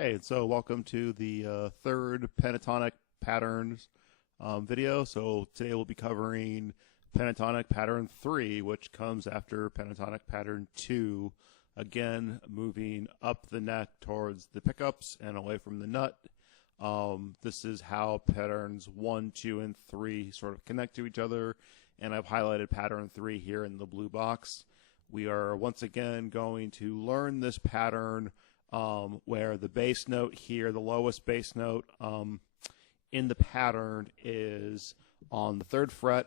Okay, so welcome to the third Pentatonic Patterns video. So today we'll be covering Pentatonic Pattern 3, which comes after Pentatonic Pattern 2, again moving up the neck towards the pickups and away from the nut. This is how patterns 1, 2, and 3 sort of connect to each other, and I've highlighted pattern 3 here in the blue box. We are once again going to learn this pattern where the bass note here, the lowest bass note in the pattern is on the 3rd fret,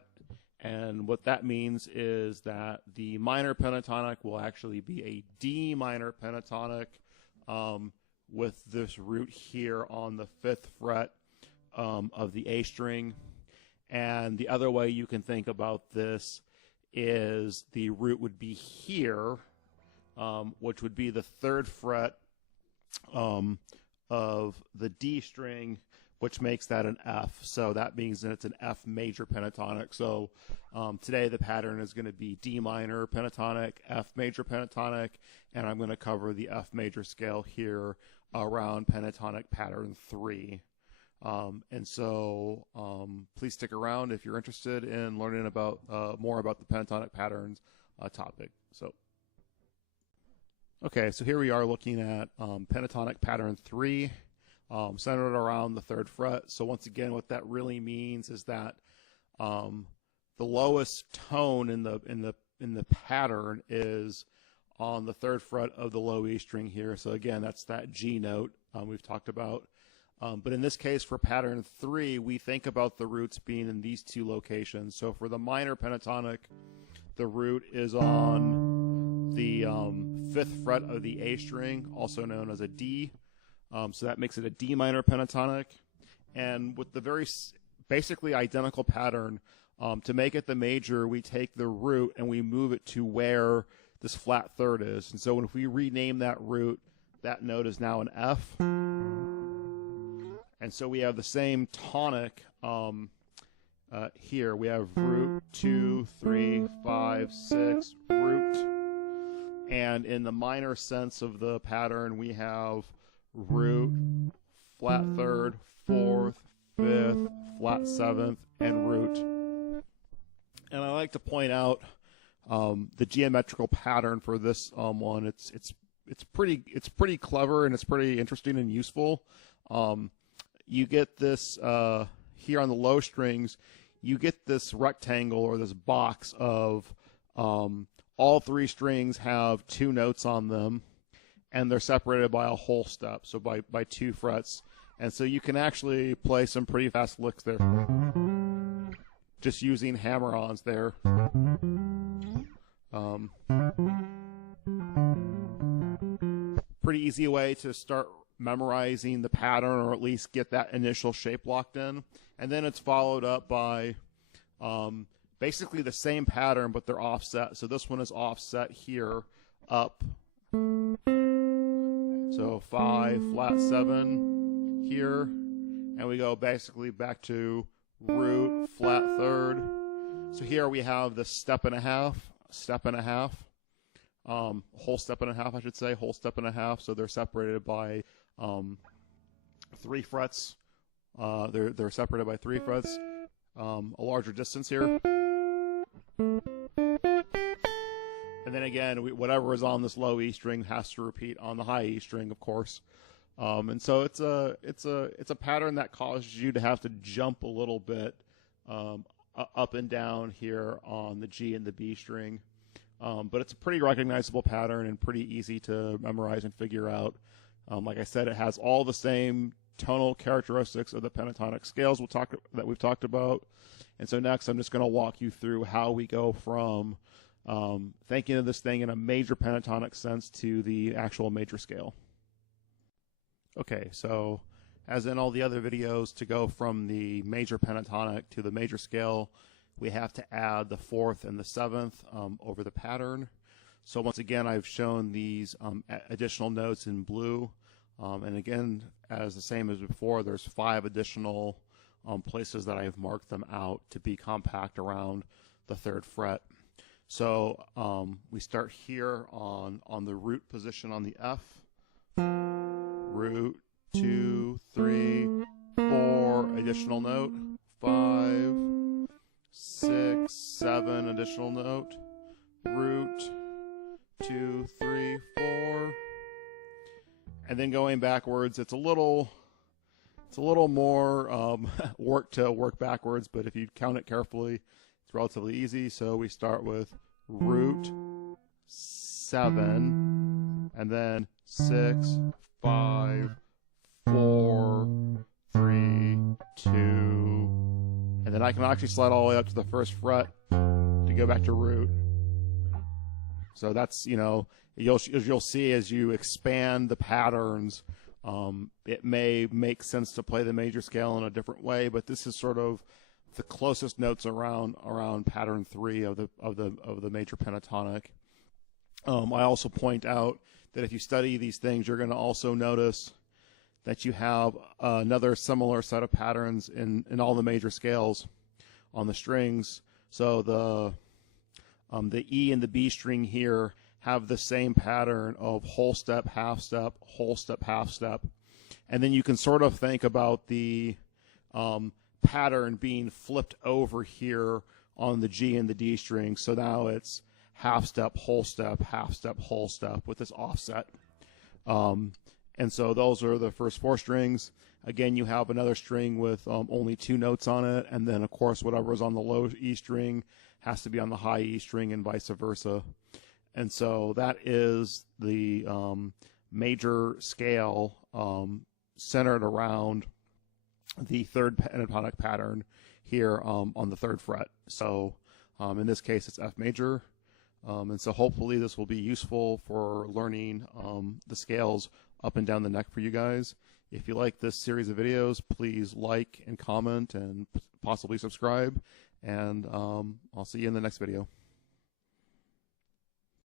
and what that means is that the minor pentatonic will actually be a D minor pentatonic with this root here on the 5th fret of the A string. And the other way you can think about this is the root would be here, which would be the 3rd fret of the D string, which makes that an F. So that means that it's an F major pentatonic. So today the pattern is going to be D minor pentatonic, F major pentatonic, and I'm going to cover the F major scale here around Pentatonic Pattern 3. And so please stick around if you're interested in learning about more about the pentatonic patterns topic. Okay, so here we are looking at Pentatonic Pattern 3, centered around the 3rd fret. So once again, what that really means is that the lowest tone in the pattern is on the 3rd fret of the low E string here. So again, that's that G note we've talked about. But in this case, for pattern 3, we think about the roots being in these two locations. So for the minor pentatonic, the root is on the 5th fret of the A string, also known as a D. So that makes it a D minor pentatonic. And with the very basically identical pattern, to make it the major, we take the root and we move it to where this flat third is. And so if we rename that root, that note is now an F. And so we have the same tonic here. We have root, 2, 3, 5, 6, root. And in the minor sense of the pattern, we have root, flat 3rd, 4th, 5th, flat 7th, and root. And I like to point out the geometrical pattern for this one. It's pretty clever, and it's pretty interesting and useful. You get this here on the low strings, you get this rectangle or this box of all 3 strings have 2 notes on them, and they're separated by a whole step, so by 2 frets. And so you can actually play some pretty fast licks there, just using hammer-ons there. Pretty easy way to start memorizing the pattern, or at least get that initial shape locked in. And then it's followed up by basically the same pattern, but they're offset. So this one is offset here up. So 5, flat 7 here. And we go basically back to root, flat 3rd. So here we have the step and a half, whole step and a half, I should say, whole step and a half. So they're separated by 3 frets. They're separated by 3 frets. A larger distance here. And then again, whatever is on this low E string has to repeat on the high E string, of course. And so it's a pattern that causes you to have to jump a little bit up and down here on the G and the B string. But it's a pretty recognizable pattern and pretty easy to memorize and figure out. Like I said, it has all the same tonal characteristics of the pentatonic scales that we've talked about. And so next I'm just going to walk you through how we go from thinking of this thing in a major pentatonic sense to the actual major scale. Okay, so as in all the other videos, to go from the major pentatonic to the major scale, we have to add the 4th and the 7th over the pattern. So once again, I've shown these additional notes in blue. And again, as the same as before, there's 5 additional places that I've marked them out to be compact around the 3rd fret. So we start here on the root position on the F. root, 2, 3, 4, additional note, 5, 6, 7, additional note, root, 2, 3, 4, and then going backwards, it's a little more work to work backwards, but if you count it carefully, it's relatively easy. So we start with root, 7, and then 6, 5, 4, 3, 2, and then I can actually slide all the way up to the first fret to go back to root. So that's, you'll see as you expand the patterns, it may make sense to play the major scale in a different way, but this is sort of the closest notes around pattern 3 of the major pentatonic. I also point out that if you study these things, you're going to also notice that you have another similar set of patterns in all the major scales on the strings. So the E and the B string here have the same pattern of whole step, half step, whole step, half step. And then you can sort of think about the pattern being flipped over here on the G and the D string. So now it's half step, whole step, half step, whole step with this offset. And so those are the first 4 strings. Again, you have another string with only 2 notes on it. And then, of course, whatever is on the low E string has to be on the high E string and vice versa. And so that is the major scale centered around the 3rd pentatonic pattern here on the 3rd fret. So in this case, it's F major. And so hopefully this will be useful for learning the scales up and down the neck for you guys. If you like this series of videos, please like and comment and possibly subscribe. And I'll see you in the next video.